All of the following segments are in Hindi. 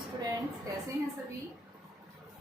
स्टूडेंट्स, कैसे हैं सभी।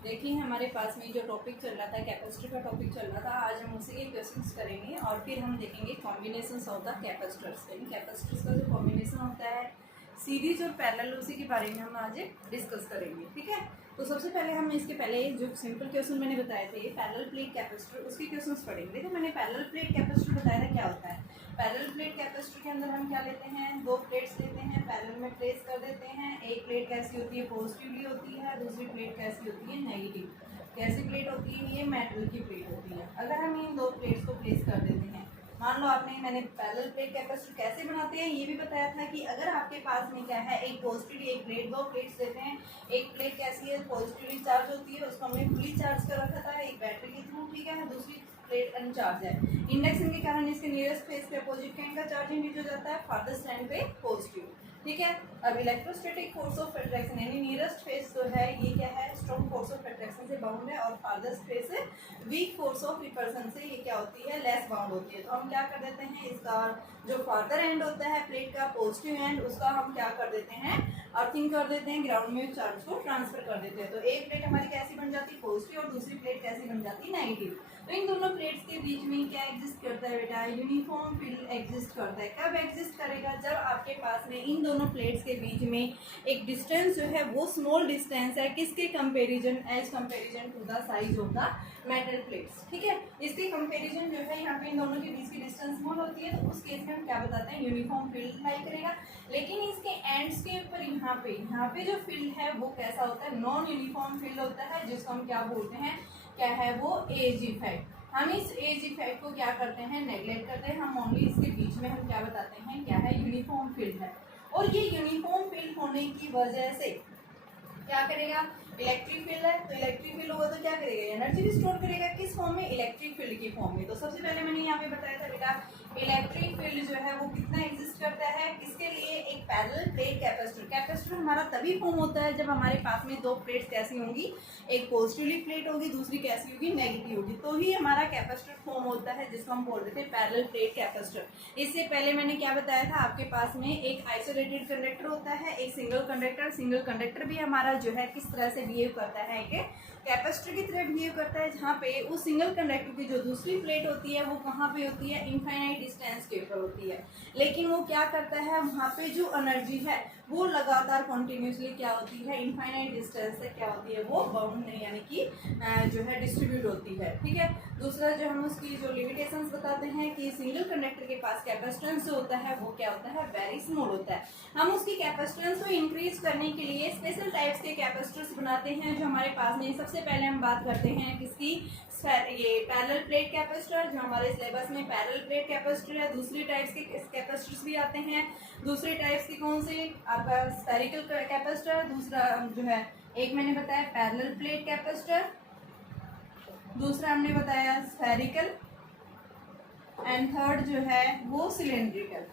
देखिए हमारे पास में जो टॉपिक चल रहा था, कैपेसिटर का टॉपिक चल रहा था। आज हम उसी के क्वेश्चंस करेंगे और फिर हम देखेंगे combinations of the capacitors. Capacitors का जो कॉम्बिनेशन होता है सीरीज और पैरेलल, उसी के बारे में हम आज डिस्कस करेंगे। ठीक है, तो सबसे पहले हम इसके पहले जो सिंपल क्वेश्चन मैंने बताए थे पैरेलल प्लेट कैपेसिटर, उसके क्वेश्चंस पढ़ेंगे। देखो मैंने पैरेलल प्लेट कैपेसिटर बताया था क्या होता है। पैरेलल प्लेट कैपेसिटर के अंदर हम क्या लेते हैं, दो प्लेट्स लेते हैं, पैरेलल में प्लेस कर देते हैं। एक प्लेट कैसी होती है, पॉजिटिवली होती है, दूसरी प्लेट कैसी होती है, नेगेटिव। कैसी प्लेट होती है, ये मेटल की प्लेट होती है। अगर हम इन दो प्लेट्स को प्लेस कर देते हैं, मान लो मैंने पैरेलल प्लेट कैपेसिटर कैसे बनाते हैं ये भी बताया था कि अगर आपके पास में क्या है, एक पॉजिटिवली एक प्लेट, दो प्लेट्स लेते हैं। एक प्लेट कैसी है, पॉजिटिवली चार्ज होती है, उसको हमने फुली चार्ज कर रखा था एक बैटरी के थ्रू। ठीक है, दूसरी प्लेट अनचार्ज है। इंडक्शन के कारण इसके नियरेस्ट फेस पे अपोजिट एंड का चार्ज इंड्यूस हो जाता है, फारदेस्ट एंड पे पॉजिटिव। ठीक है, अब इलेक्ट्रोस्टैटिक फोर्स ऑफ अट्रैक्शन यानी नियरेस्ट फेस जो है ये क्या है, स्ट्रॉन्ग फोर्स ऑफ अट्रैक्शन से बाउंड है, और फारदेस्ट फेस है वीक फोर्स ऑफ रिपल्सन से ये क्या होती है, लेस बाउंड होती है। तो हम क्या कर देते हैं, इसका जो फार्दर एंड होता है प्लेट का, पॉजिटिव एंड, उसका हम क्या कर देते हैं, अर्थिंग कर देते हैं, ग्राउंड में चार्ज को ट्रांसफर कर देते हैं। तो एक प्लेट हमारी कैसी बन जाती है, पॉजिटिव, और दूसरी प्लेट कैसी बन जाती है, नेगेटिव। तो इन दोनों प्लेट्स के बीच में क्या एग्जिस्ट करता है बेटा, यूनिफॉर्म फील्ड एग्जिस्ट करता है। कब एग्जिस्ट करेगा, जब आपके पास में इन दोनों प्लेट्स के बीच में एक डिस्टेंस जो है वो स्मॉल डिस्टेंस है, किसके comparison, as comparison to the size of the metal plates. ठीक है, इसके कंपैरिजन जो है यहाँ पे इन दोनों के बीच की डिस्टेंस स्मॉल होती है, तो उस केस में हम क्या बताते हैं, यूनिफॉर्म फील्ड लाई करेगा। लेकिन इसके एंड्स के ऊपर यहाँ पे जो फील्ड है वो कैसा होता है, नॉन यूनिफॉर्म फील्ड होता है, जिसको हम क्या बोलते हैं, क्या है वो, एज इफेक्ट। हम इस एज इफेक्ट को क्या करते हैं, नेग्लेक्ट करते हैं। हम ओनली इसके बीच में हम क्या बताते हैं, क्या है, यूनिफॉर्म फील्ड है। और ये यूनिफॉर्म फील्ड होने की वजह से क्या करेगा, इलेक्ट्रिक फील्ड है, तो इलेक्ट्रिक फील्ड होगा तो क्या करेगा, एनर्जी भी स्टोर करेगा। किस फॉर्म में, इलेक्ट्रिक फील्ड की फॉर्म में। तो सबसे पहले मैंने यहाँ पे बताया था बेटा, इलेक्ट्रिक फील्ड जो है वो कितना एग्जिस्ट करता है, किसके लिए, एक पैरेलल प्लेट कैपेसिटर। कैपेसिटर हमारा तभी फॉर्म होता है जब हमारे पास में दो प्लेट्स कैसी होंगी, एक पॉजिटिवली प्लेट होगी, दूसरी कैसी होगी, नेगेटिव होगी, तो ही हमारा कैपेसिटर फॉर्म होता है, जिसको हम बोल रहे थे पैरेलल प्लेट कैपेसिटर। इससे पहले मैंने क्या बताया था, आपके पास में एक आइसोलेटेड कंडक्टर होता है, एक सिंगल कंडक्टर। सिंगल कंडक्टर भी हमारा जो है किस तरह से बिहेव करता है, कि कैपेसिटर की तरह बिहेव करता है, जहाँ पे उस सिंगल कंडक्टर की जो दूसरी प्लेट होती है वो कहाँ पे होती है, इनफाइनाइट डिस्टेंस के ऊपर होती है। लेकिन वो क्या करता है, वहाँ पे जो एनर्जी है वो लगातार कंटिन्यूसली क्या होती है, इनफाइनाइट डिस्टेंस से क्या होती है, वो बाउंड नहीं, यानी कि जो है डिस्ट्रीब्यूट होती है। ठीक है, दूसरा जो हम उसकी जो लिमिटेशंस बताते हैं कि सिंगल कंडक्टर के पास कैपेसिटेंस जो होता है वो क्या होता है, वेरी स्मॉल होता है। हम उसकी कैपेसिटेंस को इंक्रीज करने के लिए स्पेशल टाइप्स के कैपेसिटर्स बनाते हैं, जो हमारे पास में, सबसे पहले हम बात करते हैं किसकी, ये पैरेलल प्लेट कैपेसिटर, जो हमारे सिलेबस में पैरेलल प्लेट कैपेसिटर है। दूसरी टाइप्स के कैपेसिटर्स भी आते हैं। दूसरे टाइप्स की कौन से, आपका स्फेरिकल कैपेसिटर, दूसरा जो है एक मैंने बताया पैरेलल प्लेट कैपेसिटर, दूसरा हमने बताया स्फेरिकल, एंड थर्ड जो है वो सिलेंड्रिकल।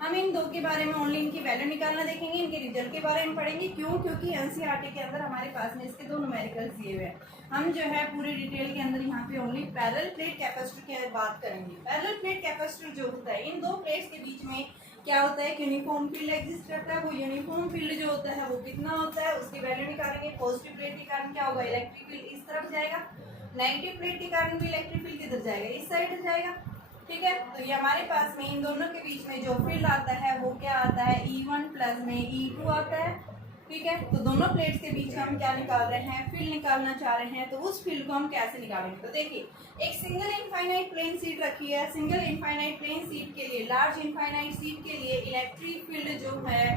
हम इन दो के बारे में ओनली इनकी वैल्यू निकालना देखेंगे, इनके रिजल्ट के बारे में पढ़ेंगे। क्यों, क्योंकि एनसीईआरटी के अंदर हमारे पास में इसके दो न्यूमेरिकल्स दिए हुए हैं। हम जो है पूरी डिटेल के अंदर यहाँ पे ओनली पैरेलल प्लेट कैपेसिटर की बात करेंगे। पैरेलल प्लेट कैपेसिटर जो होता है, इन दो प्लेट्स के बीच में क्या होता है, यूनिफॉर्म फील्ड एग्जिस्ट करता है। वो यूनिफॉर्म फील्ड जो होता है वो कितना होता है, उसकी वैल्यू निकालेंगे। पॉजिटिव प्लेट के कारण क्या होगा, इलेक्ट्रिक फील्ड इस तरफ जाएगा, नेगेटिव प्लेट के कारण भी इलेक्ट्रिक फील्ड किधर जाएगा, इस साइड जाएगा। ठीक है, तो ये हमारे पास में इन दोनों के बीच में जो फील्ड आता है वो क्या आता है, E1 प्लस में E2 आता है। ठीक है, तो दोनों प्लेट्स के बीच हम क्या निकाल रहे हैं, फील्ड निकालना चाह रहे हैं। तो उस फील्ड को हम कैसे निकालेंगे, तो देखिए एक सिंगल इनफाइनाइट प्लेन शीट रखी है। सिंगल इनफाइनाइट प्लेन शीट के लिए, लार्ज इनफाइनाइट शीट के लिए इलेक्ट्रिक फील्ड जो है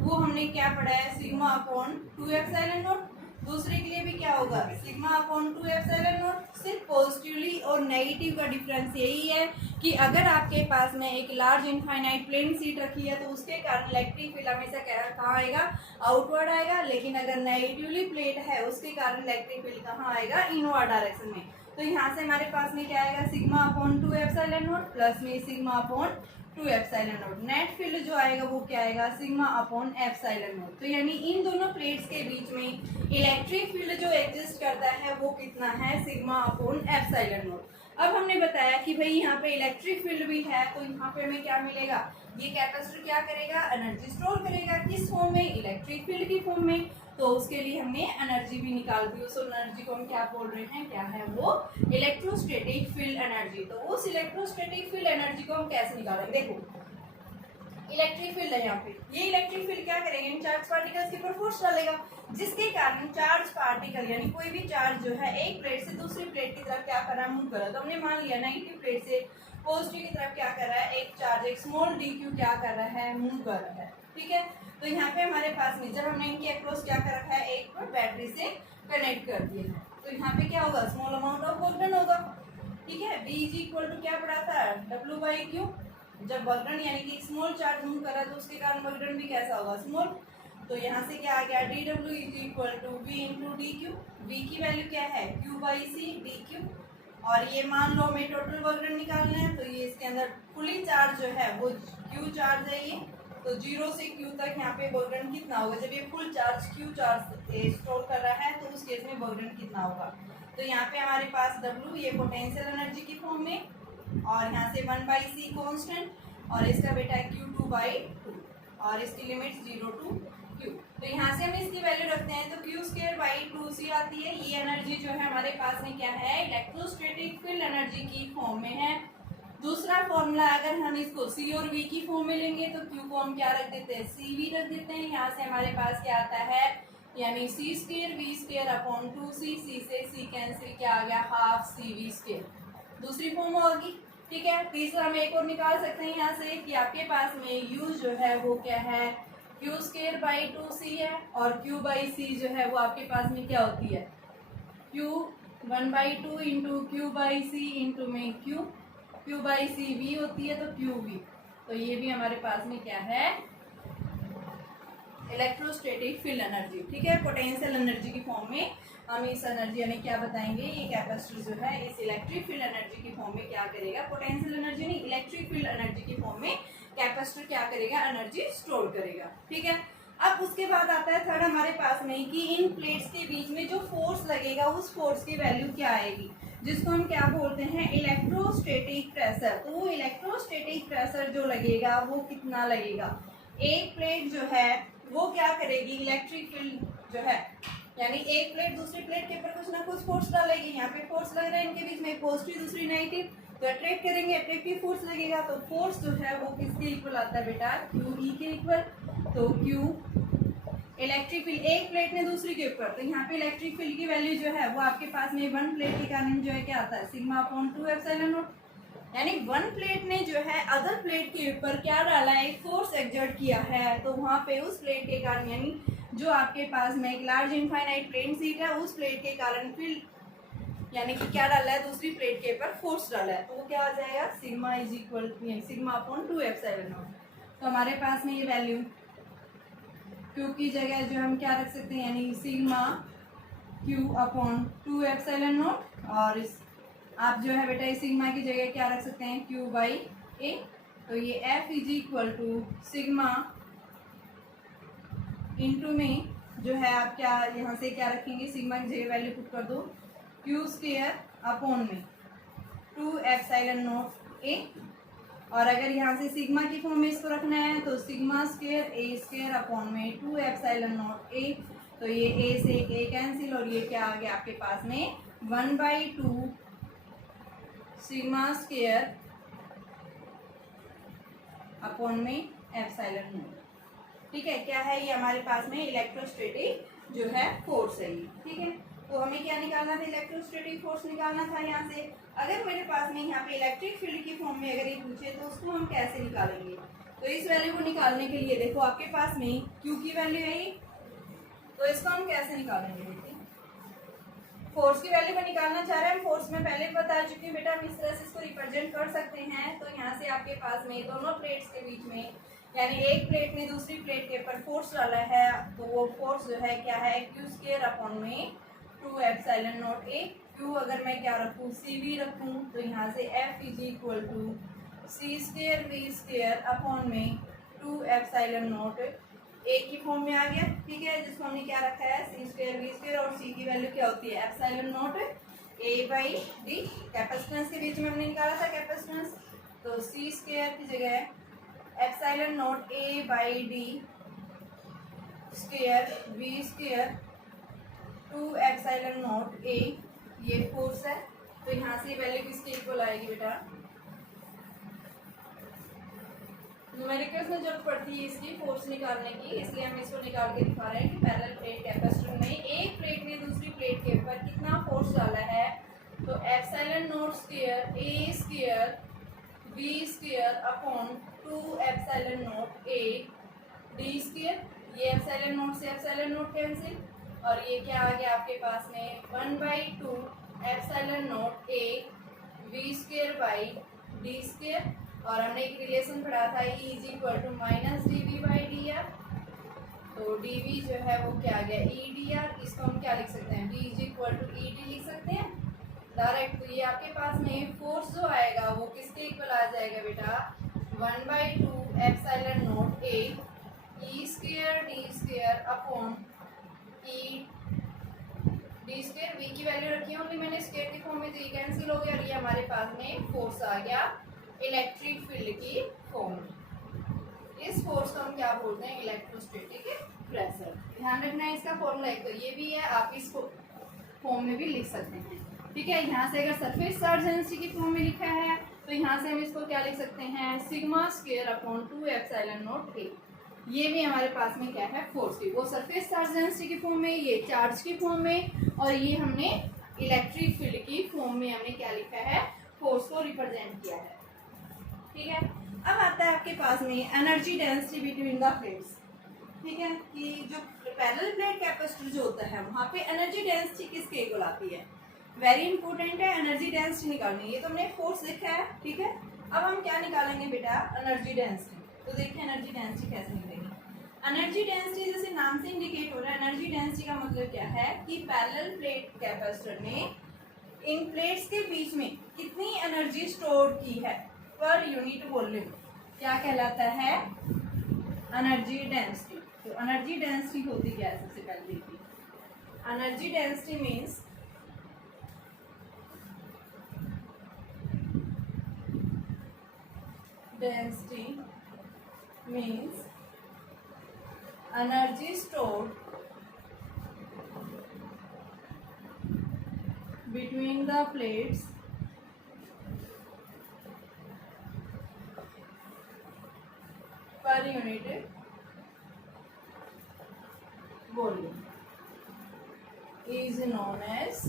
वो हमने क्या पढ़ा है, सिग्मा अपॉन 2 एप्सिलॉन नॉट। दूसरे के लिए भी क्या होगा, सिग्मा अपॉन 2 एप्सिलॉन नॉट। सिर्फ पॉजिटिवली और नेगेटिव का डिफरेंस यही है कि अगर आपके पास में एक लार्ज इनफाइनाइट प्लेन शीट रखी है तो उसके कारण इलेक्ट्रिक फील्ड हमेशा कहाँ आएगा, आउटवर्ड आएगा। लेकिन अगर नेगेटिवली प्लेट है उसके कारण इलेक्ट्रिक फील्ड कहाँ आएगा, इनवर्ड डायरेक्शन में। तो यहाँ से हमारे पास में क्या आएगा, sigma upon 2 epsilon naught plus में sigma upon 2 epsilon naught. Net field जो आएगा वो क्या आएगा, सिग्मा अपॉन एप्सिलॉन नॉट। तो यानी इन दोनों प्लेट्स के बीच में इलेक्ट्रिक फील्ड जो एग्जिस्ट करता है वो कितना है, सिग्मा अपॉन एप्सिलॉन नॉट। अब हमने बताया कि भाई यहाँ पे इलेक्ट्रिक फील्ड भी है, तो यहाँ पे हमें क्या मिलेगा, ये कैपेसिटर क्या करेगा, एनर्जी स्टोर करेगा। किस फॉर्म में, इलेक्ट्रिक फील्ड की फॉर्म में। तो उसके लिए हमने एनर्जी भी निकाल दी। उस एनर्जी को हम क्या बोल रहे हैं, क्या है वो, इलेक्ट्रोस्टैटिक फील्ड एनर्जी। तो उस इलेक्ट्रोस्टैटिक फील्ड एनर्जी को हम कैसे निकालेंगे, देखो इलेक्ट्रिक फील्ड है यहाँ पे, ये इलेक्ट्रिक फील्ड क्या करेगा, इन चार्ज पार्टिकल्स के ऊपर फोर्स डालेगा, जिसके कारण चार्ज पार्टिकल यानी कोई भी चार्ज जो है एक प्लेट से दूसरी प्लेट की तरफ क्या कर रहा है, मूव कर रहा है। तो हमने मान लिया नेगेटिव प्लेट से पॉजिटिव की तरफ क्या कर रहा है, एक चार्ज एक स्मॉल डी क्यू क्या कर रहा है, मूव कर रहा है। ठीक है, तो यहाँ पे हमारे पास में जब हमने इनके अक्रॉस क्या कर रखा है, एक बैटरी से कनेक्ट कर दिया है, तो यहाँ पे क्या होगा, small amount of work done होगा। ठीक है, V इज इक्वल टू क्या पड़ा था, W/Q। जब वर्क डन यानी कि स्मॉल चार्ज मूव कर रहा है तो उसके कारण वर्क डन भी कैसा होगा, स्मॉल। तो यहाँ से क्या आ गया, dW is equal to V into D Q. V की वैल्यू क्या है, Q/C dQ। और ये मान लो हमें टोटल वर्क डन निकालना है, तो ये इसके अंदर फुली चार्ज जो है वो Q चार्ज है ये, तो 0 से Q तक यहाँ पे वर्क डन कितना होगा, जब ये full charge Q charge store कर रहा है तो उस केस में वर्क डन कितना होगा। तो यहाँ पे हमारे पास W ये पोटेंशियल एनर्जी की फॉर्म में, और यहाँ से 1/c कांस्टेंट, और इसका बेटा है Q2/2, और इसकी लिमिट 0 to Q। तो यहाँ से हम इसकी वैल्यू रखते हैं तो Q²/2c आती है। ये एनर्जी जो है हमारे पास में क्या है, इलेक्ट्रोस्टैटिक फील्ड एनर्जी की फॉर्म में है। दूसरा फॉर्मूला अगर हम इसको C और V की फॉर्म में लेंगे तो Q को हम क्या रख देते हैं, CV रख देते हैं। यहाँ से हमारे पास क्या आता है, यानी C²V²/2c, C से C कैंसिल, क्या आ गया, हाफ CV²। दूसरी फॉर्म होगी। ठीक है, तीसरा हम एक और निकाल सकते हैं यहाँ से कि आपके पास में U जो है वो क्या है, Q²/2c है, और Q/C जो है वो आपके पास में क्या होती है, Q1/2 इंटू Q/C इंटू में Q/C V होती है, तो QV। तो ये भी हमारे पास में क्या है, इलेक्ट्रोस्टैटिक फील्ड एनर्जी। ठीक है, पोटेंशियल एनर्जी की फॉर्म में हम इस एनर्जी यानी क्या बताएंगे, ये कैपेसिटर जो है इस इलेक्ट्रिक फील्ड एनर्जी की फॉर्म में क्या करेगा, पोटेंशियल एनर्जी नहीं, इलेक्ट्रिक फील्ड एनर्जी की फॉर्म में कैपेसिटर क्या करेगा, एनर्जी स्टोर करेगा। ठीक है, अब उसके बाद आता है थर्ड हमारे पास में कि इन प्लेट्स के बीच में जो फोर्स लगेगा उस फोर्स की वैल्यू क्या आएगी, जिसको हम क्या बोलते हैं, इलेक्ट्रोस्टैटिक प्रेशर। तो वो इलेक्ट्रोस्टैटिक प्रेशर जो लगेगा वो कितना लगेगा, एक प्लेट जो है वो क्या करेगी, इलेक्ट्रिक फील्ड जो है यानी एक प्लेट दूसरी प्लेट के ऊपर कुछ ना कुछ फोर्स डालेगी। यहाँ पे फोर्स लग रहा है इनके बीच में, पॉजिटिव दूसरी नेगेटिव, तो अट्रैक्ट करेंगे, अट्रैक्टिव फोर्स लगेगा। तो फोर्स जो है वो किसके इक्वल आता है बेटा, QE के इक्वल। तो Q इलेक्ट्रिक फील्ड एक प्लेट ने दूसरी के ऊपर, तो यहाँ पे इलेक्ट्रिक फील्ड की वैल्यू जो है वो आपके पास में वन प्लेट के कारण जो है क्या आता है, σ/2ε0। यानी वन प्लेट ने जो है अदर प्लेट के ऊपर क्या डाला है, एक फोर्स एक्सर्ट किया है, तो वहाँ पे उस प्लेट के कारण यानी जो आपके पास में एक लार्ज इनफाइनाइट प्लेन शीट है उस प्लेट के कारण फील्ड यानी कि क्या डाला है, दूसरी प्लेट के ऊपर फोर्स डाला है, तो वो क्या आ जाएगा, σ/2ε0। तो हमारे पास में ये वैल्यू Q की जगह जो हम क्या रख सकते हैं, यानी σQ/2ε0, और इस आप जो है बेटा इस सिग्मा की जगह क्या रख सकते हैं, Q/A। तो ये F is equal to sigma into में जो है आप क्या यहाँ से क्या रखेंगे, सिग्मा की जगह वैल्यू पुट कर दो, Q²/में 2ε0A। और अगर यहाँ से सिग्मा की फॉर्म में इसको रखना है तो σ²A² में 2ε0A। तो ये A से एक A कैंसिल, और ये क्या आ गया आपके पास में 1/2 σ²में ε0। ठीक है, क्या है ये हमारे पास में इलेक्ट्रोस्टैटिक जो है फोर्स है ये। ठीक है, तो हमें क्या निकालना था, इलेक्ट्रोस्टैटिक फोर्स निकालना था। यहाँ से अगर मेरे पास में यहाँ पे इलेक्ट्रिक फील्ड की फॉर्म में अगर ये पूछे तो उसको हम कैसे निकालेंगे, तो इस वैल्यू को निकालने के लिए देखो आपके पास में Q की वैल्यू है ये, तो इसको हम कैसे निकालेंगे, देखिए फोर्स की वैल्यू को निकालना चाह रहे हैं हम, फोर्स में पहले बता चुके हैं बेटा, हम इस तरह से इसको रिप्रेजेंट कर सकते हैं। तो यहाँ से आपके पास में दोनों प्लेट्स के बीच में यानी एक प्लेट ने दूसरी प्लेट के ऊपर फोर्स डाला है, तो वो फोर्स जो है क्या है, Q²/में 2ε0A। Q अगर मैं क्या रखूँ, CV रखूँ, तो यहाँ से F इज इक्वल टू C²V²/में 2ε0A की फॉर्म में आ गया। ठीक है, जिसको हमने क्या रखा है, C²V² और C की वैल्यू क्या होती है, ε0 ए बाई डी, कैपेसिटेंस के बीच में हमने निकाला था कैपेसिटेंस, तो सी स्क्वायर की जगह epsilon naught A by D square V square 2 epsilon naught A, ये फोर्स है। तो यहाँ से वैल्यू किसके इक्वल आएगी बेटा, न्यूमेरिकल्स में जरूरत पड़ती है इसकी फोर्स निकालने की, इसलिए हम इसको निकाल के दिखा रहे हैं कि पैरेलल प्लेट कैपेसिटर में एक प्लेट ने दूसरी प्लेट के ऊपर कितना फोर्स डाला है। तो epsilon naught square A square B square upon 2 epsilon naught A D square, ये एप्सिलॉन नॉट से एप्सिलॉन नॉट कैंसिल, और ये क्या आ गया आपके पास में 1/2 epsilon naught A V square by D square. और हमने एक रिलेशन पढ़ा था E is equal to minus D V by D R, तो डी वी जो है वो क्या आ गया ई डी आर, इसको हम क्या लिख सकते हैं V is equal to E D लिख सकते हैं डायरेक्ट। तो ये आपके पास में फोर्स जो आएगा वो किसके इक्वल आ जाएगा बेटा 1/2 epsilon naught A E square D square upon E D square, V की वैल्यू रखी है ओनली मैंने स्क्वायर के फॉर्म में, तो ये कैंसिल हो गया और ये हमारे पास में फोर्स आ गया इलेक्ट्रिक फील्ड की फॉर्म में। इस फोर्स को हम क्या बोलते हैं इलेक्ट्रोस्टैटिक प्रेशर। ध्यान रखना है इसका फॉर्मूला एक तो ये भी है, आप इसको फॉर्म में भी लिख सकते हैं। ठीक है, यहाँ से अगर सरफेस चार्ज डेंसिटी की फॉर्म में लिखा है तो यहाँ से हम इसको क्या लिख सकते हैं sigma square upon 2 epsilon naught A. ये भी हमारे पास में क्या है फोर्स की, वो सरफेस चार्ज डेंसिटी की फॉर्म में, ये चार्ज की फॉर्म में, और ये हमने इलेक्ट्रिक फील्ड की फॉर्म में हमने क्या लिखा है फोर्स को रिप्रेजेंट किया है। ठीक है, अब आता है आपके पास में energy density between the plates. ठीक है, कि जो पैरेलल प्लेट कैपेसिटर जो होता है वहाँ पे एनर्जी डेंसिटी किसके इक्वल आती है, वेरी इंपॉर्टेंट है एनर्जी डेंसिटी निकालनी। ये तो हमने फोर्स लिखा है, ठीक है। अब हम क्या निकालेंगे बेटा एनर्जी डेंसिटी। तो देखिए एनर्जी डेंसिटी कैसे निकलेगी। एनर्जी डेंसिटी जैसे नाम से इंडिकेट हो रहा है, एनर्जी डेंसिटी का मतलब क्या है कि पैरेलल प्लेट कैपेसिटर ने इन प्लेट्स के बीच में कितनी एनर्जी स्टोर की है पर यूनिट वॉल्यूम, क्या कहलाता है एनर्जी डेंसिटी। तो एनर्जी डेंसिटी होती क्या है सबसे पहले देखिए, energy density means energy stored between the plates per unit volume is known as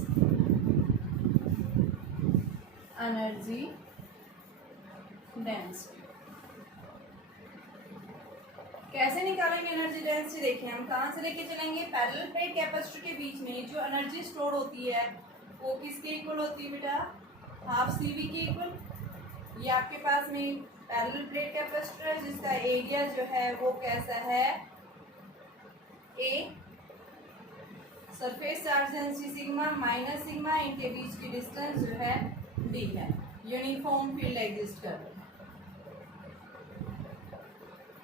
energy density। कैसे निकालेंगे एनर्जी डेंसिटी, देखिए हम कहाँ से लेके चलेंगे, पैरेलल प्लेट कैपेसिटर के बीच में जो एनर्जी स्टोर होती है वो किसके इक्वल होती है बेटा हाफ सी वी के इक्वल। ये आपके पास में पैरेलल प्लेट कैपेसिटर है जिसका एरिया जो है वो कैसा है ए, surface charge density sigma minus sigma, इनके बीच की डिस्टेंस जो है डी है, यूनिफॉर्म फील्ड एग्जिस्ट कर रहा है।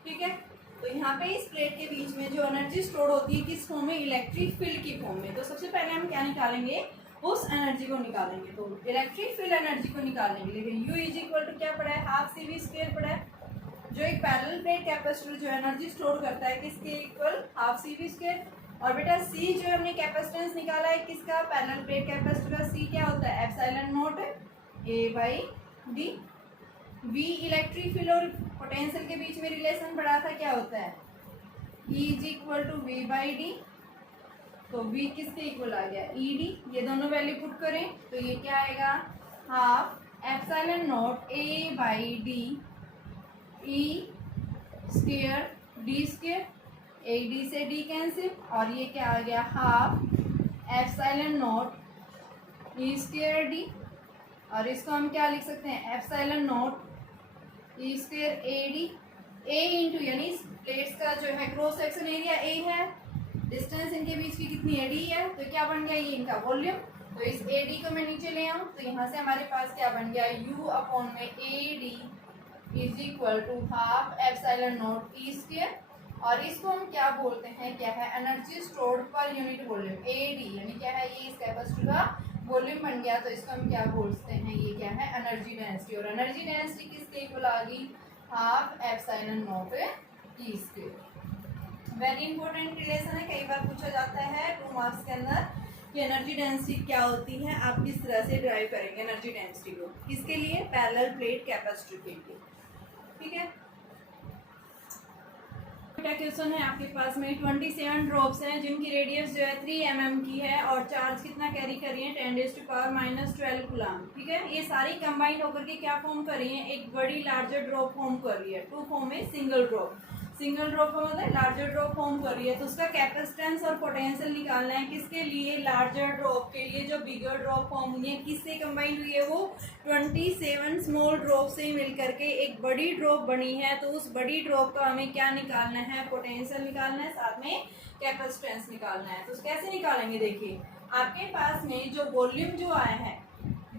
ठीक है, तो यहाँ पे इस प्लेट के बीच में जो एनर्जी स्टोर होती है किस फॉर्म में इलेक्ट्रिक फील्ड की फॉर्म में। तो सबसे पहले हम क्या निकालेंगे उस एनर्जी को निकालेंगे, तो इलेक्ट्रिक फील्ड एनर्जी को निकालेंगे। लेकिन U इज इक्वल टू क्या पड़ा है हाफ सी वी स्क्वायर पड़ा है, जो एक पैरेलल प्लेट कैपेसिटर जो एनर्जी स्टोर करता है किसके इक्वल हाफ सी वी स्क्वायर। और बेटा C जो हमने कैपेसिटेंस निकाला है किसका पैरेलल प्लेट कैपेसिटर का, C क्या होता है epsilon naught A by D. V electric field और पोटेंशियल के बीच में रिलेशन पढ़ा था, क्या होता है E is equal to V by D. तो V किसके इक्वल आ गया ई डी, ये दोनों वैल्यू पुट करें तो ये क्या आएगा half epsilon naught A by D E square D square, A D से डी कैंसिल, और ये क्या आ गया half epsilon naught E square D. और इसको हम क्या लिख सकते हैं epsilon naught E square A D, A into यानी प्लेट्स का जो है क्रॉस सेक्शन एरिया ए है, डिस्टेंस इनके बीच की कितनी है डी है, तो क्या बन गया ये इनका वॉल्यूम। तो इस ए डी को मैं नीचे ले आऊँ तो यहाँ से हमारे पास क्या बन गया U अपॉन में A D is equal to half epsilon naught E square. और इसको हम क्या बोलते हैं क्या है energy stored per unit volume A D, यानी क्या है ये इस कैपेसिटर का वॉल्यूम बन गया तो इसको हम क्या बोलते हैं, ये क्या है, एनर्जी डेंसिटी। और एनर्जी डेंसिटी किसके इक्वल आ गई, half epsilon naught E square. Very important relation है, कई बार पूछा जाता है 2 मार्क्स के अंदर कि एनर्जी डेंसिटी क्या होती है, आप किस तरह से ड्राइव करेंगे एनर्जी डेंसिटी को, किसके लिए, पैरेलल प्लेट कैपेसिटर के लिए। ठीक है, क्वेश्चन है आपके पास में 27 ड्रॉप्स हैं जिनकी रेडियस जो है 3 mm की है और चार्ज कितना कैरी कर रही है, 10⁻⁻12 कूलम। ठीक है, ये सारी कंबाइंड होकर के क्या फॉर्म कर रही है, एक बड़ी लार्जर ड्रॉप फॉर्म कर रही है। टू फॉर्म है सिंगल ड्रॉप, सिंगल ड्रॉप का मतलब लार्जर ड्रॉप फॉर्म कर रही है। तो उसका कैपेसिटेंस और पोटेंशियल निकालना है, किसके लिए, लार्जर ड्रॉप के लिए। जो बिगर ड्रॉप फॉर्म हुई है किससे कंबाइंड हुई है, वो 27 स्मॉल ड्रॉप से मिलकर के एक बड़ी ड्रॉप बनी है। तो उस बड़ी ड्रॉप का हमें क्या निकालना है, पोटेंशियल निकालना है, साथ में कैपेसिटेंस निकालना है। तो कैसे निकालेंगे, देखिए आपके पास में जो वॉल्यूम जो आया है,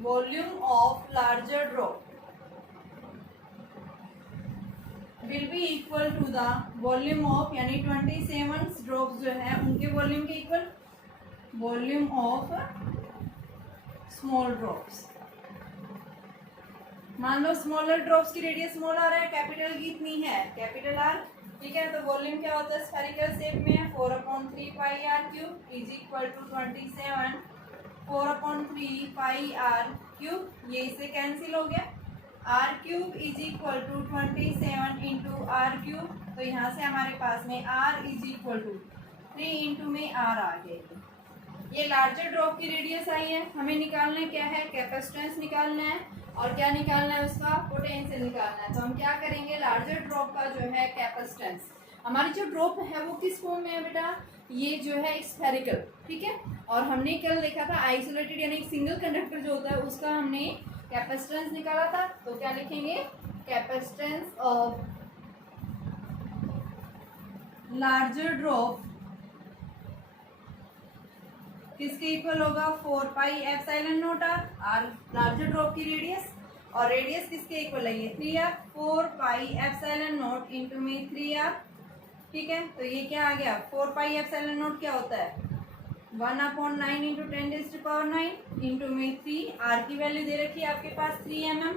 volume of larger drop will be equal to the volume of, यानी 27 ड्रॉप्स जो है उनके वॉल्यूम के equal volume of small drops. मान लो स्मॉलर ड्रॉप्स की रेडियस स्मॉल आ रहा है, कैपिटल की इतनी है, कैपिटल आर। ठीक है, तो वॉल्यूम क्या होता है, स्फेरिकल शेप में है, 4/3 pi r cube is equal to 27 4/3 pi r cube. ये इससे कैंसिल हो गया, r cube is equal to 27 into r cube. तो यहाँ से हमारे पास में r is equal to 3 into में आर आ गया। ये लार्जर ड्रॉप की रेडियस आई है, हमें निकालना क्या है, कैपेसिटेंस निकालना है और क्या निकालना है, उसका पोटेंशियल निकालना है। तो हम क्या करेंगे, लार्जर ड्रॉप का जो है कैपेसिटेंस, हमारी जो ड्रॉप है वो किस फॉर्म में है बेटा, ये जो है स्फेरिकल। ठीक है, और हमने कल देखा था आइसोलेटेड यानी सिंगल कंडक्टर जो होता है उसका हमने कैपेसिटेंस निकाला था। तो क्या लिखेंगे, कैपेसिटेंस ऑफ लार्जर ड्रॉप किसके इक्वल होगा, 4 pi epsilon naught r larger drop की रेडियस, और रेडियस किसके इक्वल है, ये 3r, 4 pi epsilon not into में 3r। ठीक है, तो ये क्या आ गया, 4 पाई एप्सिलॉन नॉट क्या होता है, 1/9 इंटू 10⁻⁹ इंटू में 3, आर की वैल्यू दे रखी है आपके पास 3 mm।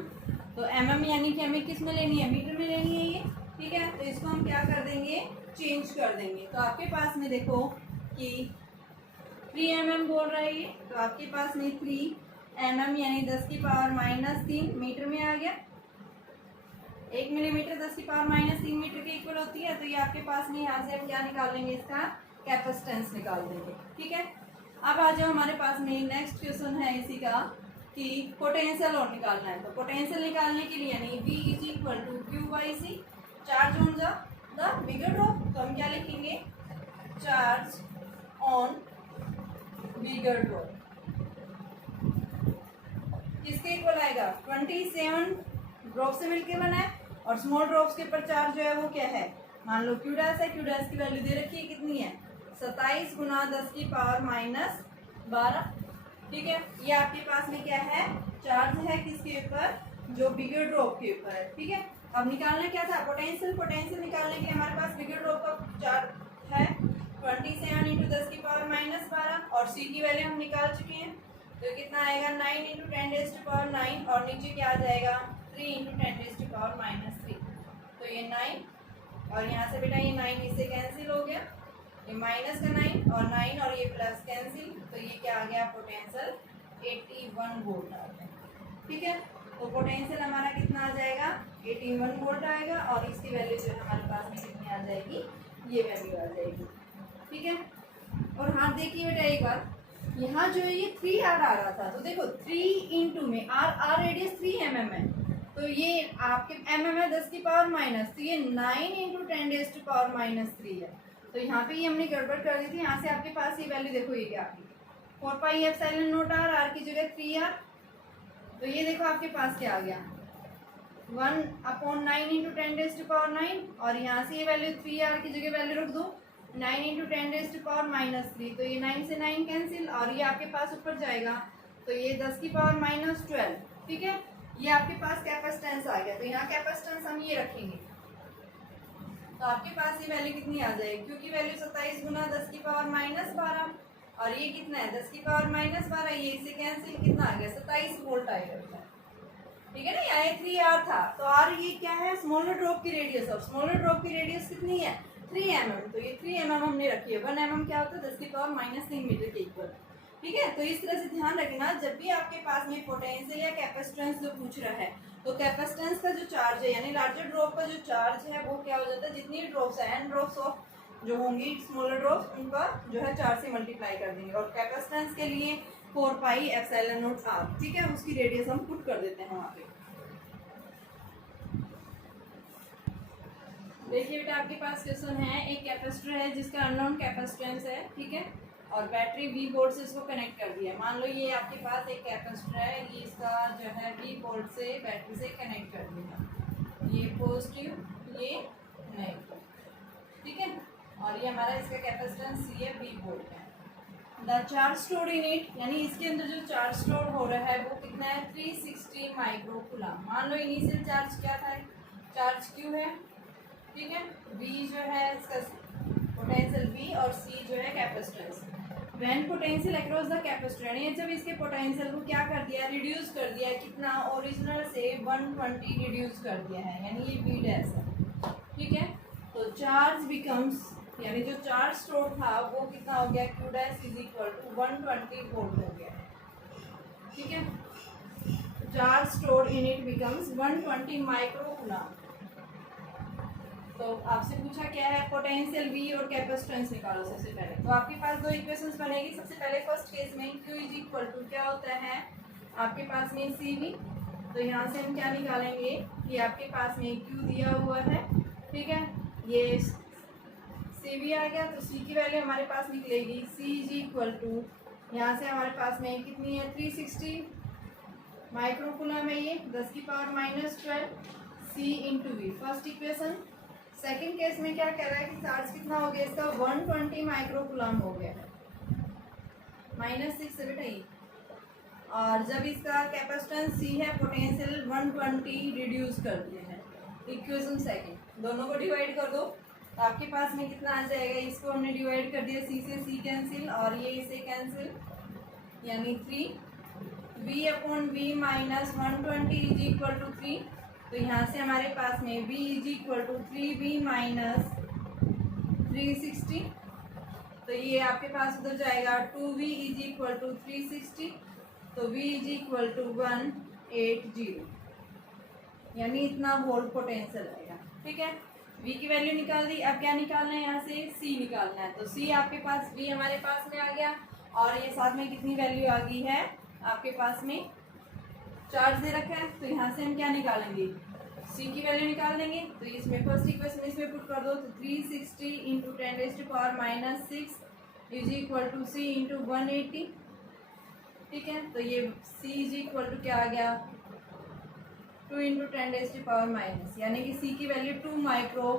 तो mm यानी कि हमें किस में लेनी है, मीटर में लेनी है ये। ठीक है, तो इसको हम क्या कर देंगे, चेंज कर देंगे। तो आपके पास में देखो कि 3 mm बोल रहा है ये, तो आपके पास में 3 mm यानी 10⁻³ मीटर में आ गया। 1 मिलीमीटर 10⁻³ मीटर के इक्वल होती है। तो ये आपके पास में यहाँ से हम क्या निकाल लेंगे, इसका कैपेसिटेंस निकाल देंगे। ठीक है, अब आ जाओ हमारे पास में नेक्स्ट क्वेश्चन है इसी का कि पोटेंशियल और निकालना है। तो पोटेंशियल निकालने के लिए यानी V is equal to Q/C, charge on the bigger drop. तो हम क्या लिखेंगे, चार्ज ऑन बिगर ड्रॉप किसके इक्वल आएगा, 27 ड्रॉप से मिलके बना है और स्मॉल ड्रॉप्स के ऊपर चार्ज जो है वो क्या है, मान लो Q डैश है, Q डैश की वैल्यू दे रखी है कितनी है, 27 × 10⁻⁻12। ठीक है, ये आपके पास में क्या है, चार्ज है किसके ऊपर, जो बिगर ड्रॉप के ऊपर है। ठीक है, अब निकालना क्या था, पोटेंशियल। पोटेंशियल निकालने के लिए हमारे पास बिगर ड्रॉप का चार्ज है 27 × 10⁻12 और C की वैल्यू हम निकाल चुके हैं। तो कितना आएगा, 9 × 10⁻9 और नीचे क्या आ जाएगा, 3 × 10⁻³ तो ये 9 और यहाँ से बेटा ये 9 इससे कैंसिल हो गया, ये माइनस का 9 और 9 और ये प्लस कैंसिल। तो ये क्या आ गया, पोटेंशियल 81 वोल्ट आ गया। ठीक है, तो पोटेंशियल हमारा कितना आ जाएगा, 81 वोल्ट आएगा और इसकी वैल्यू जो है हमारे पास में कितनी आ जाएगी, ये वैल्यू आ जाएगी। ठीक है, और हाँ देखिए बेटा एक बार, यहाँ जो है ये 3r आ रहा था, तो देखो 3 इंटू में r रेडियस 3 mm है, तो ये आपके mm है 10⁻⁻, तो ये 9 × 10⁻³ है। तो यहाँ पे ये हमने गड़बड़ कर दी थी, यहाँ से आपके पास ये वैल्यू देखो ये क्या आ गई, 4 पाई एप्सिलॉन नॉट r की जगह 3r। तो ये देखो आपके पास क्या आ गया, 1/9 × 10⁻⁹ और यहाँ से ये वैल्यू 3r की जगह वैल्यू रख दो 9 × 10⁻⁻3। तो ये 9 से 9 कैंसिल और ये आपके पास ऊपर जाएगा, तो ये 10⁻12। ठीक है, ये आपके पास कैपेसिटेंस आ गया। तो यहाँ कैपेसिटेंस हम ये रखेंगे, तो आपके पास ये वैल्यू कितनी आ जाएगी, क्योंकि वैल्यू 27 × 10⁻12 और ये कितना है 10 की पावर माइनस 12, ये इससे कैंसिल कितना आ गया 27 वोल्ट आएगा। ठीक है ना, यहाँ 3R था तो R ये क्या है स्मॉलर ड्रॉप की रेडियस, और स्मॉलर ड्रॉप की रेडियस कितनी है 3 mm, तो ये 3 mm हमने रखी है। 1 mm क्या होता है 10 की पावर माइनस 3 मीटर के इक्वल। ठीक है, तो इस तरह से ध्यान रखना जब भी आपके पास में पोटेंशियल या कैपेसिटेंस जो पूछ रहा है तो कैपेसिटेंस का जो चार्ज है यानी लार्जर ड्रॉप का जो चार्ज है वो क्या हो जाता है, जितनी ड्रॉप्स है n ड्रॉप्स ऑफ जो होंगी स्मॉलर ड्रॉप्स उनका जो है 4 से मल्टीप्लाई कर देंगे, और कैपेसिटेंस के लिए 4 पाई एप्सिलॉन नॉट r। ठीक है, उसकी रेडियस हम पुट कर देते हैं वहाँ पे। देखिए बेटा आपके पास क्वेश्चन है, एक कैपेसिटर है जिसका अननोन कैपेसिटेंस है। ठीक है, और बैटरी V वोल्ट से इसको कनेक्ट कर दिया। मान लो ये आपके पास एक कैपेसिटर है, ये इसका जो है V वोल्ट से बैटरी से कनेक्ट कर दिया, ये पॉजिटिव ये नेगेटिव। ठीक है, और ये हमारा इसका कैपेसिटेंस C है, V वोल्ट है। The charge stored in it यानी इसके अंदर जो चार्ज स्टोर हो रहा है वो कितना है 360 माइक्रो कूलम। मान लो इनिशियल चार्ज क्या था, चार्ज Q है। ठीक है, V जो है इसका पोटेंशियल V और C जो है capacitance. When potential across the capacitor यानी जब इसके पोटेंशियल को क्या कर दिया रिड्यूस कर दिया, कितना ओरिजिनल से 120 रिड्यूस कर दिया है, यानी ये V डैश है। ठीक है, तो चार्ज बिकम्स यानी जो चार्ज स्टोर था वो कितना हो गया Q dash is equal to 120 volt हो गया। ठीक है, charge store in it becomes 120 micro coulomb. तो आपसे पूछा क्या है पोटेंशियल V और कैपेसिटेंस निकालो सबसे पहले। तो आपके पास दो इक्वेशंस बनेगी। सबसे पहले फर्स्ट केस में Q इज इक्वल टू क्या होता है आपके पास में CV, तो यहाँ से हम क्या निकालेंगे कि आपके पास में Q दिया हुआ है। ठीक है, ये CV आ गया तो C की वैल्यू हमारे पास निकलेगी C इज इक्वल टू यहाँ से हमारे पास में कितनी है 360 माइक्रो कूलम है, ये 10 की power minus 12 C into V first equation. Second case में क्या कह रहा है कि चार्ज कितना हो गया इसका 120 माइक्रो कूलम हो गया है, -6 से बेटा ये। और जब इसका कैपेसिटेंस C है पोटेंशियल 120 रिड्यूस कर दिया है। इक्वेशन सेकेंड, दोनों को डिवाइड कर दो तो आपके पास में कितना आ जाएगा, इसको हमने डिवाइड कर दिया C से C कैंसिल और ये इसे कैंसिल, यानी 3 V upon V minus 120 is equal to 3। तो यहाँ से हमारे पास में V is equal to 3V minus 360, तो ये आपके पास उधर जाएगा 2V इज इक्वल टू 360, तो V इज इक्वल टू 180, यानी इतना वोल्ट पोटेंशियल आएगा। ठीक है, V की वैल्यू निकाल दी। अब क्या निकालना है, यहाँ से C निकालना है। तो C आपके पास V हमारे पास में आ गया और ये साथ में कितनी वैल्यू आ गई है आपके पास में चार्ज दे रखा है, तो यहाँ से हम क्या निकालेंगे C की वैल्यू निकाल देंगे। तो इसमें फर्स्ट इक्वेशन इसमें पुट कर दो, तो 360 into 10 raise to power minus 6 is equal to C into 180। ठीक है, तो ये C इज इक्वल टू क्या आ गया 2 into 10 raise to power minus, यानी कि C की वैल्यू 2 माइक्रो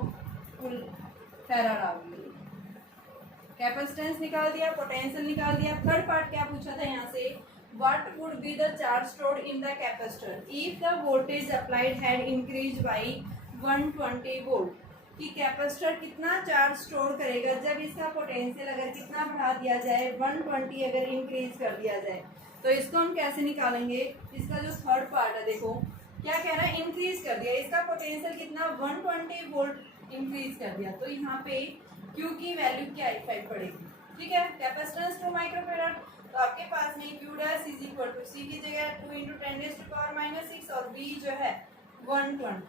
फैराड आ गई। कैपेसिटेंस निकाल दिया, पोटेंशियल निकाल दिया। थर्ड पार्ट क्या पूछा था यहाँ से, what would be the charge stored in the capacitor if the voltage applied had increased by 120 volt। कि कैपेसिटर कितना चार्ज स्टोर करेगा जब इसका पोटेंशियल अगर कितना बढ़ा दिया जाए 120 अगर इंक्रीज कर दिया जाए। तो इसको हम कैसे निकालेंगे, इसका जो थर्ड पार्ट है देखो क्या कह रहा है इंक्रीज कर दिया, इसका पोटेंशियल कितना 120 वोल्ट इंक्रीज कर दिया, तो यहाँ पे Q की वैल्यू क्या इफेक्ट पड़ेगी। ठीक है, कैपेसिटेंस 2 माइक्रोफैराड, तो आपके पास में Q dash is equal to C की जगह 2 into 10 raise to power minus 6 और V जो है 120।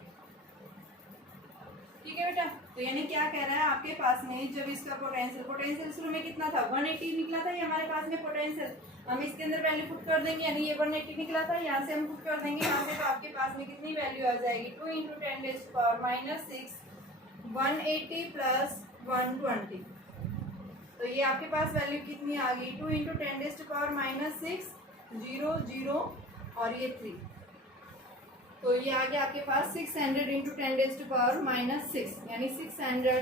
ठीक है बेटा, तो यानी क्या कह रहा है आपके पास में जब इसका पोटेंशियल शुरू में कितना था 180 निकला था, ये हमारे पास में पोटेंशियल हम इसके अंदर वैल्यू पुट कर देंगे, यानी ये 180 निकला था, यहाँ से हम पुट कर देंगे यहाँ से, तो आपके पास में कितनी वैल्यू आ जाएगी 2 into 10 raise to power minus 6 180 plus 120। तो ये आपके पास वैल्यू कितनी आ गई 2 into 10 raise to power minus 6 0 0 और ये 3, तो ये आ गया आपके पास 600 into 10 raise to power minus 6, यानी 600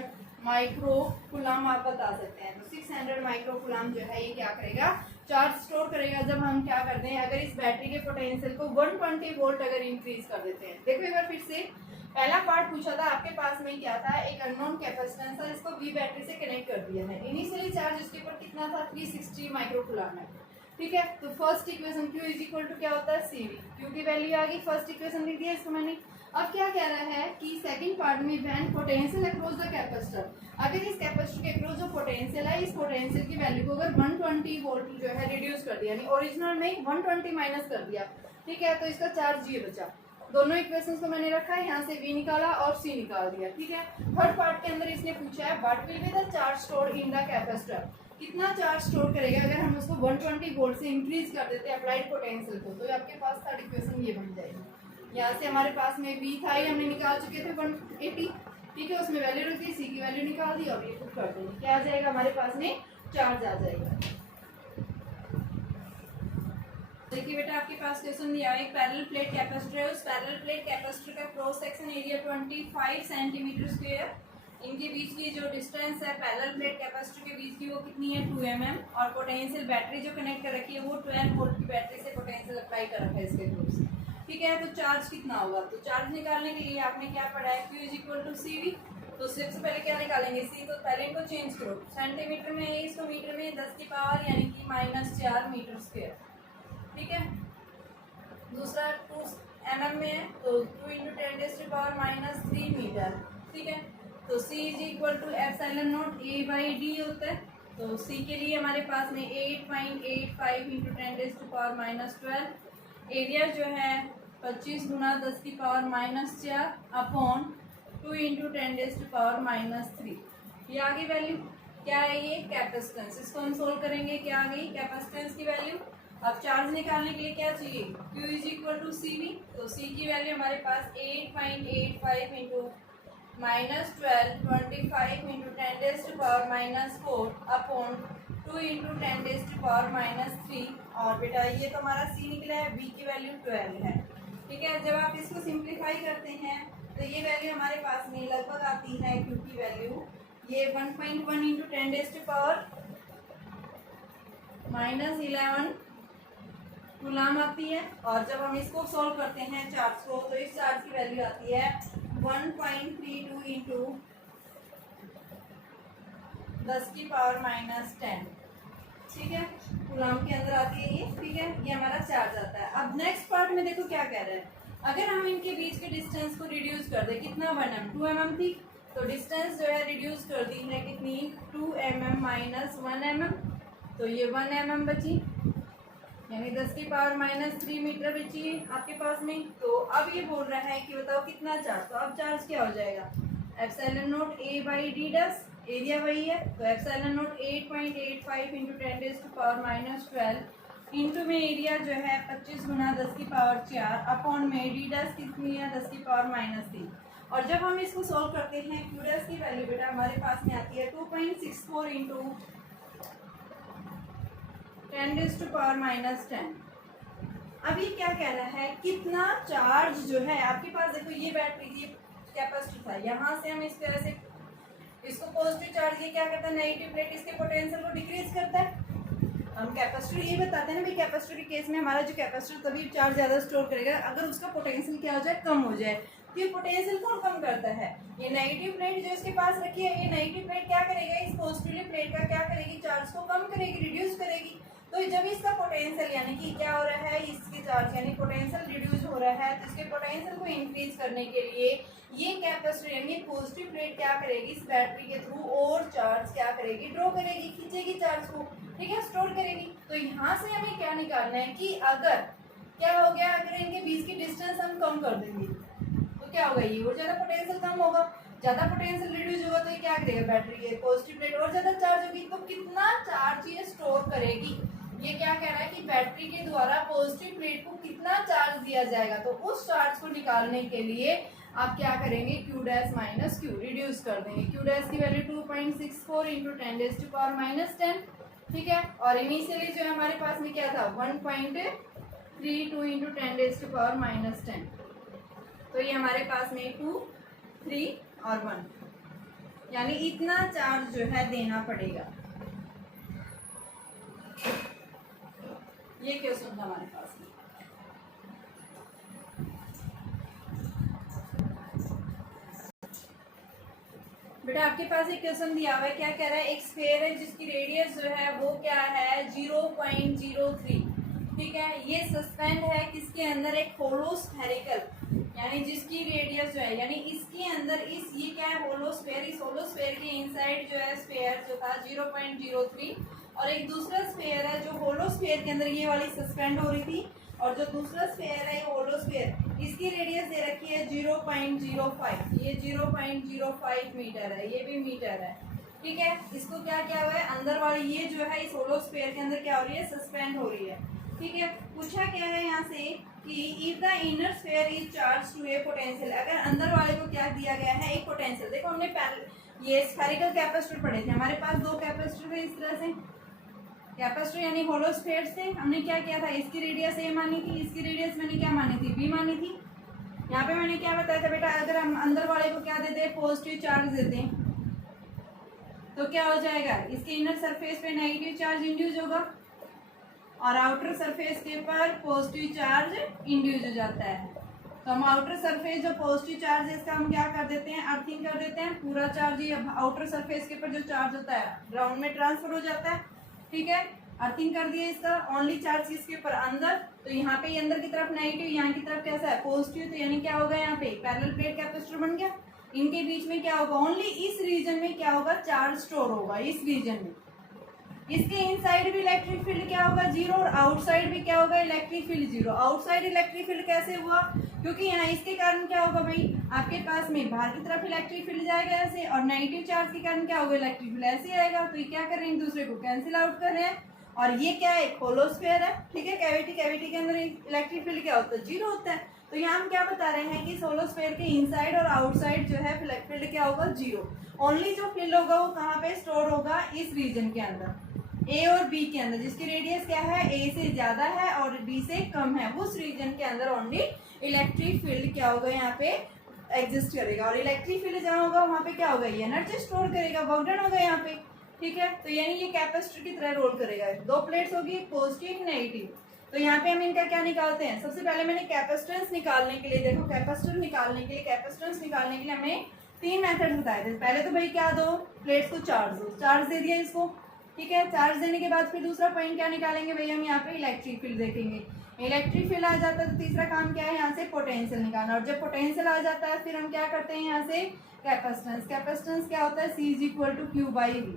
माइक्रो कूलम आप बता सकते हैं। तो 600 माइक्रो कूलम जो है ये क्या करेगा चार्ज स्टोर करेगा जब हम क्या करते हैं अगर इस बैटरी के पोटेंशियल को 120 वोल्ट अगर इंक्रीज कर देते हैं। देखो एक बार फिर से पहला पार्ट पूछा था आपके पास में क्या था, एक अननोन कैपेसिटेंस था, इसको वी बैटरी से कनेक्ट कर दिया है। इनिशियली चार्ज इसके ऊपर कितना था, 360 माइक्रोकूलम है। ठीक है, तो first equation Q is equal to क्या होता है, CV। Q की वैल्यू आ गई, फर्स्ट इक्वेशन लिख दिया इसको मैंने। अब क्या कह रहा है कि सेकंड पार्ट में when potential across the capacitor, अगर इस कैपेसिटर के अक्रॉस जो पोटेंशियल है, इस पोटेंशियल की वैल्यू को अगर 120 वोल्ट जो है रिड्यूस कर दिया, यानी ओरिजिनल में 120 माइनस कर दिया, ठीक है, तो इसका चार्ज ये बचा। दोनों इक्वेशंस को मैंने रखा है, यहाँ से V निकाला और C निकाल दिया। ठीक है, थर्ड पार्ट के अंदर इसने पूछा है what will be the charge stored in the capacitor, कितना चार्ज स्टोर करेगा अगर हम उसको 120 वोल्ट से इंक्रीज कर देते हैं अप्लाइड पोटेंशियल को। तो आपके पास थर्ड इक्वेशन ये बन जाएगी। यहाँ से हमारे पास में V था, ये हमने निकाल चुके थे 180, ठीक है, उसमें वैल्यू रख दी, C की वैल्यू निकाल दी और ये पुट कर देंगे, क्या आ जाएगा हमारे पास में, चार्ज आ जाएगा। देखिए बेटा आपके पास क्वेश्चन दिया है, एक पैरेलल प्लेट कैपेसिटर है, उस पैरेलल प्लेट कैपेसिटर का cross section area 25 centimetre square, इनके बीच की जो डिस्टेंस है पैरेलल प्लेट कैपेसिटर के बीच की वो कितनी है, 2 mm, और पोटेंशियल बैटरी जो कनेक्ट कर रखी है वो 12 वोल्ट की बैटरी से पोटेंशियल अप्लाई कर रखा है इसके थ्रू से। ठीक है, तो चार्ज कितना होगा, तो चार्ज निकालने के लिए आपने क्या पढ़ा है, Q is equal to CV। तो सबसे पहले क्या निकालेंगे, C, तो पहले इनको चेंज करो, सेंटीमीटर में है इसको मीटर में 10 की पावर यानी कि -4 मीटर स्क्वायर। ठीक है, दूसरा 2 mm में है तो 2 × 10⁻³ मीटर। ठीक है, तो C is equal to ε0A/d होता है। तो C के लिए हमारे पास में 8.85 × 10⁻12, एरिया जो है 25 × 10⁻⁴ अपॉन 2 × 10⁻³ ये आ गई वैल्यू। क्या है ये, कैपेसिटेंस। इसको हम सोल्व करेंगे, क्या आ गई कैपेसिटेंस की वैल्यू। अब चार्ज निकालने के लिए क्या चाहिए, Q is equal to CV। तो C की वैल्यू हमारे पास 8.85 × -12 25 × 10⁻⁴ अपॉन 2 × 10⁻³ और बेटा ये तो हमारा C निकला है, V की वैल्यू 12 है। ठीक है, जब आप इसको सिंप्लीफाई करते हैं तो ये वैल्यू हमारे पास में लगभग आती है, Q की वैल्यू ये 1.1 × 10⁻11 कूलम आती है। और जब हम इसको सॉल्व करते हैं चार्ज को, तो इस चार्ज की वैल्यू आती है 1.32 × 10⁻⁻10। ठीक है, कूलम के अंदर आती है ये। ठीक है, ये हमारा चार्ज आता है। अब नेक्स्ट पार्ट में देखो क्या कह रहा है, अगर हम इनके बीच के डिस्टेंस को रिड्यूस कर दे, कितना 1 mm, 2 mm थी, तो डिस्टेंस जो है रिड्यूस कर दी है कितनी, 2 mm - 1 mm, तो ये 1 mm बची, यानी 10⁻³ मीटर बची आपके पास में। तो अब ये बोल रहा है कि बताओ कितना चार्ज, तो अब चार्ज क्या हो जाएगा, ε0A/d, एरिया वही है, तो ε0 8.85 × 10⁻12 इंटू में एरिया जो है 25 × 10⁴ अपॉन में d कितनी है, 10⁻³ और जब हम इसको सॉल्व करते हैं Q की वैल्यू बेटा हमारे पास में आती है 2.64 × 10⁻10। अब ये क्या कह रहा है, कितना चार्ज जो है आपके पास, देखो ये बैटरी ये कैपेसिटर था, यहाँ से हम इस तरह से इसको पॉजिटिव चार्ज ये क्या करता है, नेगेटिव प्लेट इसके पोटेंशियल को डिक्रीज करता है। हम कैपेसिटर ये बताते हैं ना भाई, कैपेसिटर के केस में हमारा जो कैपेसिटर तभी चार्ज ज़्यादा स्टोर करेगा अगर उसका पोटेंशियल क्या हो जाए, कम हो जाए। तो ये पोटेंशियल कौन कम करता है, ये नेगेटिव प्लेट जो इसके पास रखी है, ये नेगेटिव प्लेट क्या करेगा, इस पॉजिटिव प्लेट का क्या करेगी, चार्ज को कम करेगी, रिड्यूस करेगी। तो जब इसका पोटेंशियल यानी कि क्या हो रहा है, इसके चार्ज यानी पोटेंशियल रिड्यूस हो रहा है, तो इसके पोटेंशियल को इंक्रीज करने के लिए ये कैपेसिटर यानी पॉजिटिव प्लेट क्या करेगी, इस बैटरी के थ्रू और चार्ज क्या करेगी, ड्रॉ करेगी, खींचेगी चार्ज को, ठीक है, स्टोर करेगी। तो यहाँ से हमें क्या निकालना है कि अगर क्या हो गया, अगर इनके बीच की डिस्टेंस हम कम कर देंगे तो क्या होगा, ये और ज़्यादा पोटेंशियल कम होगा, ज़्यादा पोटेंशियल रिड्यूस होगा, तो ये क्या करेगा, बैटरी ये पॉजिटिव प्लेट और ज़्यादा चार्ज होगी, तो कितना चार्ज ये स्टोर करेगी। ये क्या कह रहा है कि बैटरी के द्वारा पॉजिटिव प्लेट को कितना चार्ज दिया जाएगा, तो उस चार्ज को निकालने के लिए आप क्या करेंगे, Q - Q रिड्यूस कर देंगे। Q की वैल्यू 2.64 × 10⁻10, ठीक है, और इनिशियली जो हमारे पास में क्या था, 1.32 × 10⁻10, तो ये हमारे पास में 2, 3 और 1 यानी इतना चार्ज जो है देना पड़ेगा। ये क्वेश्चन था हमारे पास में। बेटा आपके पास एक क्वेश्चन दिया हुआ है, क्या कह रहा है, एक स्फीयर है जिसकी रेडियस जो है वो क्या है 0.03, ठीक है। ये सस्पेंड है किसके अंदर, एक होलो स्फेरिकल, यानी जिसकी रेडियस जो है, यानी इसके अंदर इस ये क्या है होलो स्फीयर, इस होलो स्फीयर के इनसाइड जो है स्फीयर जो था 0.03, और एक दूसरा स्फीयर है जो होलो स्फीयर के अंदर ये वाली सस्पेंड हो रही थी, और जो दूसरा स्फीयर है होलो स्फीयर, इसकी रेडियस दे रखी है 0.05, ये 0.05 मीटर है, ये भी मीटर है, ठीक है। इसको क्या क्या हुआ है, अंदर वाली ये जो है इस होलो स्फीयर के अंदर क्या हो रही है, सस्पेंड हो रही है, ठीक है। पूछा क्या है यहाँ से कि if the inner sphere is charge to a potential, अगर अंदर वाले को क्या दिया गया है, एक पोटेंशियल। देखो हमने ये स्फेरिकल कैपेसिटर पढ़े थे, हमारे पास दो कैपेसिटर थे इस तरह से, कैपेसिटर यानी होलो स्फीयर्स थे। हमने क्या किया था, इसकी रेडियस ए मानी थी, इसकी रेडियस मैंने क्या मानी थी, बी मानी थी। यहाँ पे मैंने क्या बताया था बेटा, अगर हम अंदर वाले को क्या देते हैं, पॉजिटिव चार्ज देते हैं, तो क्या हो जाएगा, इसके इनर सरफेस पे नेगेटिव चार्ज इंड्यूस होगा और आउटर सरफेस के पर पॉजिटिव चार्ज इंड्यूस हो जाता है। तो हम आउटर सरफेस जो पॉजिटिव चार्ज है इसका हम क्या कर देते हैं, अर्थिंग कर देते हैं, पूरा चार्ज ये आउटर सरफेस के ऊपर जो चार्ज होता है ग्राउंड में ट्रांसफर हो जाता है, ठीक है। अर्थिंग कर दिया इसका, ओनली चार्ज किसके ऊपर, अंदर, तो यहाँ पे अंदर की तरफ नेगेटिव, यहाँ की तरफ कैसा है पॉजिटिव, तो यानी क्या होगा, यहाँ पे पैरेलल प्लेट कैपेसिटर बन गया। इनके बीच में क्या होगा, ओनली इस रीजन में क्या होगा, चार्ज स्टोर होगा इस रीजन में। इसके इनसाइड भी इलेक्ट्रिक फील्ड क्या होगा, जीरो, और आउटसाइड भी क्या होगा, electric field zero. Outside electric field कैसे हुआ, क्योंकि यहाँ इसके कारण क्या होगा भाई, आपके पास में बाहर की तरफ इलेक्ट्रिक फील्ड जाएगा ऐसे, और नेगेटिव चार्ज के कारण क्या होगा, इलेक्ट्रिक फील्ड ऐसे आएगा। तो ये क्या कर रहे हैं, एक दूसरे को कैंसिल आउट कर रहे हैं, और ये क्या है, होलो स्फीयर है, ठीक है। कैविटी के अंदर इलेक्ट्रिक फील्ड क्या होता है, जीरो होता है। तो यहाँ हम क्या बता रहे हैं कि होलो स्फीयर के इनसाइड और आउटसाइड जो है फील्ड क्या होगा, जीरो। ओनली जो फील्ड होगा वो कहाँ पे स्टोर होगा, इस रीजन के अंदर, ए और बी के अंदर, जिसकी रेडियस क्या है, ए से ज्यादा है और बी से कम है, उस रीजन के अंदर ओनली इलेक्ट्रिक फील्ड क्या होगा, यहाँ पे एग्जिस्ट करेगा। और इलेक्ट्रिक फील्ड जहाँ होगा वहाँ पे क्या होगा, ये एनर्जी स्टोर करेगा, वर्क डन होगा यहाँ पे, ठीक है। तो यानी ये कैपेसिटर की तरह रोल करेगा। दो प्लेट्स होगी, पॉजिटिव नेगेटिव। तो यहाँ पे हम इनका क्या निकालते हैं, सबसे पहले मैंने कैपेसिटेंस निकालने के लिए, देखो कैपेसिटर निकालने के लिए, कैपेसिटेंस निकालने के लिए हमें तीन मेथड बताए थे। पहले तो भाई क्या दो, प्लेट्स को चार्ज दो, चार्ज दे दिया इसको, ठीक है। चार्ज देने के बाद फिर दूसरा पॉइंट क्या निकालेंगे भैया, हम यहाँ पे इलेक्ट्रिक फील्ड देखेंगे। इलेक्ट्रिक फील्ड आ जाता है तो तीसरा काम क्या है, यहाँ से पोटेंशियल निकालना, और जब पोटेंशियल आ जाता है फिर हम क्या करते हैं, यहाँ से कैपेसिटेंस। कैपेसिटेंस क्या होता है, C is equal to Q by V,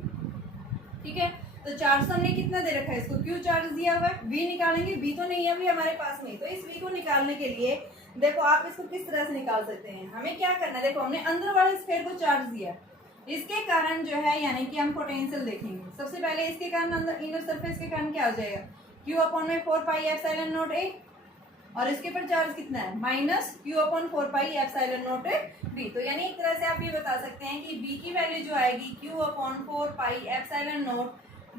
ठीक है। तो चार्ज हमने कितना दे रखा है, इसको Q चार्ज दिया हुआ है, V निकालेंगे, V तो नहीं है अभी हमारे पास में। तो इस V को निकालने के लिए देखो आप इसको किस तरह से निकाल सकते हैं, हमें क्या करना है, देखो हमने अंदर वाले स्फीयर को चार्ज दिया, इसके कारण जो है यानी कि हम पोटेंशियल देखेंगे। सबसे पहले इसके कारण अंदर इनर सरफेस के कारण क्या हो जाएगा, Q अपॉन में 4 पाई एप्सिलॉन नॉट A, और इसके पर चार्ज कितना है, minus Q upon 4 pi epsilon not B। तो यानी एक तरह से आप ये बता सकते हैं कि B की वैल्यू जो आएगी Q upon 4 pi epsilon not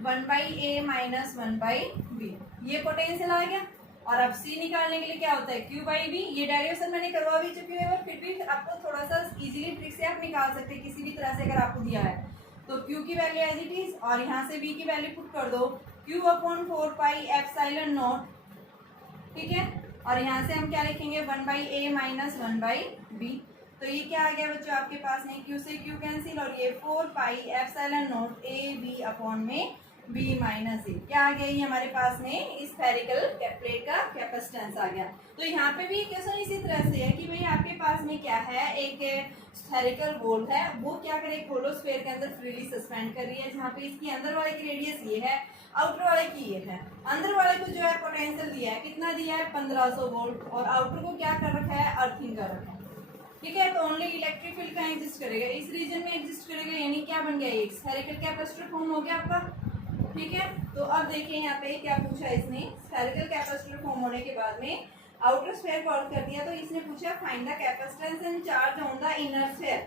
1 by A minus 1 by B, ये पोटेंशियल आ गया। और अब C निकालने के लिए क्या होता है, Q बाई B। ये डेरिवेशन मैंने करवा भी चुकी है, और फिर भी आपको थोड़ा सा इजीली ट्रिक से आप निकाल सकते हैं किसी भी तरह से, अगर आपको दिया है तो Q की वैल्यू एज इट इज, और यहाँ से B की वैल्यू पुट कर दो, Q upon 4 pi epsilon not, ठीक है। और यहाँ से हम क्या लिखेंगे, 1 by A minus 1 by B। तो ये क्या आ गया बच्चों आपके पास में, Q से Q कैंसिल, और ये 4 pi epsilon naught A B upon में B माइनस A, क्या आ गया, ये हमारे पास में स्फेरिकल प्लेट का कैपेसिटेंस आ गया। तो यहाँ पे भी क्वेश्चन इसी तरह से है कि भाई आपके पास में क्या है, एक स्फेरिकल बॉल है, वो क्या करे, एक होलो स्फीयर के अंदर फ्रीली सस्पेंड कर रही है, जहाँ पे इसकी अंदर वाले की रेडियस ये है, आउटर वाले की ये है। अंदर वाले को जो है पोटेंशियल दिया है, कितना दिया है, 1500 वोल्ट, और आउटर को क्या कर रखा है, अर्थिंग कर रखा है, ठीक है। तो ओनली इलेक्ट्रिक फील्ड कहाँ एग्जिस्ट करेगा, इस रीजन में एग्जिस्ट करेगा, यानी क्या बन गया, एक स्फेरिकल कैपेसिटर फॉर्म हो गया आपका, ठीक है। तो अब देखिए यहाँ पे क्या पूछा इसने, स्फेरिकल कैपेसिटर फॉर्म होने के बाद में आउटर स्फीयर को आउट कर दिया, तो इसने पूछा find the capacitance and charge on the inner sphere.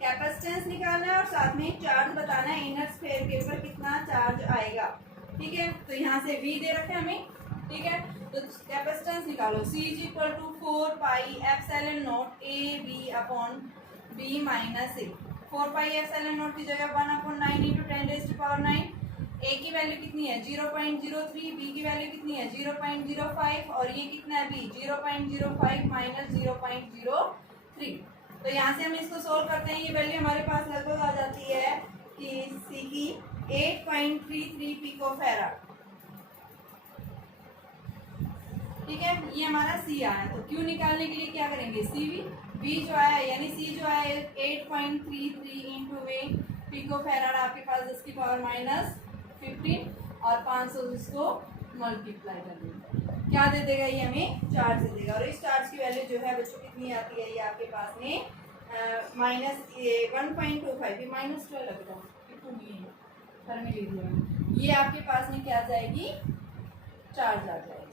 Capacitance निकालना है और साथ में चार्ज बताना है, इनर स्फीयर के ऊपर कितना चार्ज आएगा, ठीक है। तो यहाँ से V दे रखे हमें, ठीक है। तो कैपेसिटेंस निकालो, C is equal to 4 pi epsilon naught A B upon B minus A। 4 pi epsilon naught की जगह 1/9 इंटू 10⁻⁹। A की वैल्यू कितनी है, 0.03, B की वैल्यू कितनी है, 0.05, और ये कितना है B, 0.05 माइनस 0.03। तो यहाँ से हम इसको सोल्व करते हैं। ये वैल्यू हमारे पास लगभग आ जाती है कि सी की 8.33 पिकोफैराड। ठीक है, ये हमारा सी आया। तो क्यू निकालने के लिए क्या करेंगे, सी वी जो आया यानी सी जो आया 8.33 इंटू वे पिकोफैराड आपके पास 10 की पावर -15 और 500 इसको मल्टीप्लाई कर देंगे, क्या दे देगा ये हमें, चार्ज दे देगा। और इस चार्ज की वैल्यू जो है बच्चों कितनी आती है, ये आपके पास में -1.25 -12 लगता है, ये आपके पास में क्या आ जाएगी, चार्ज आ जाएगी।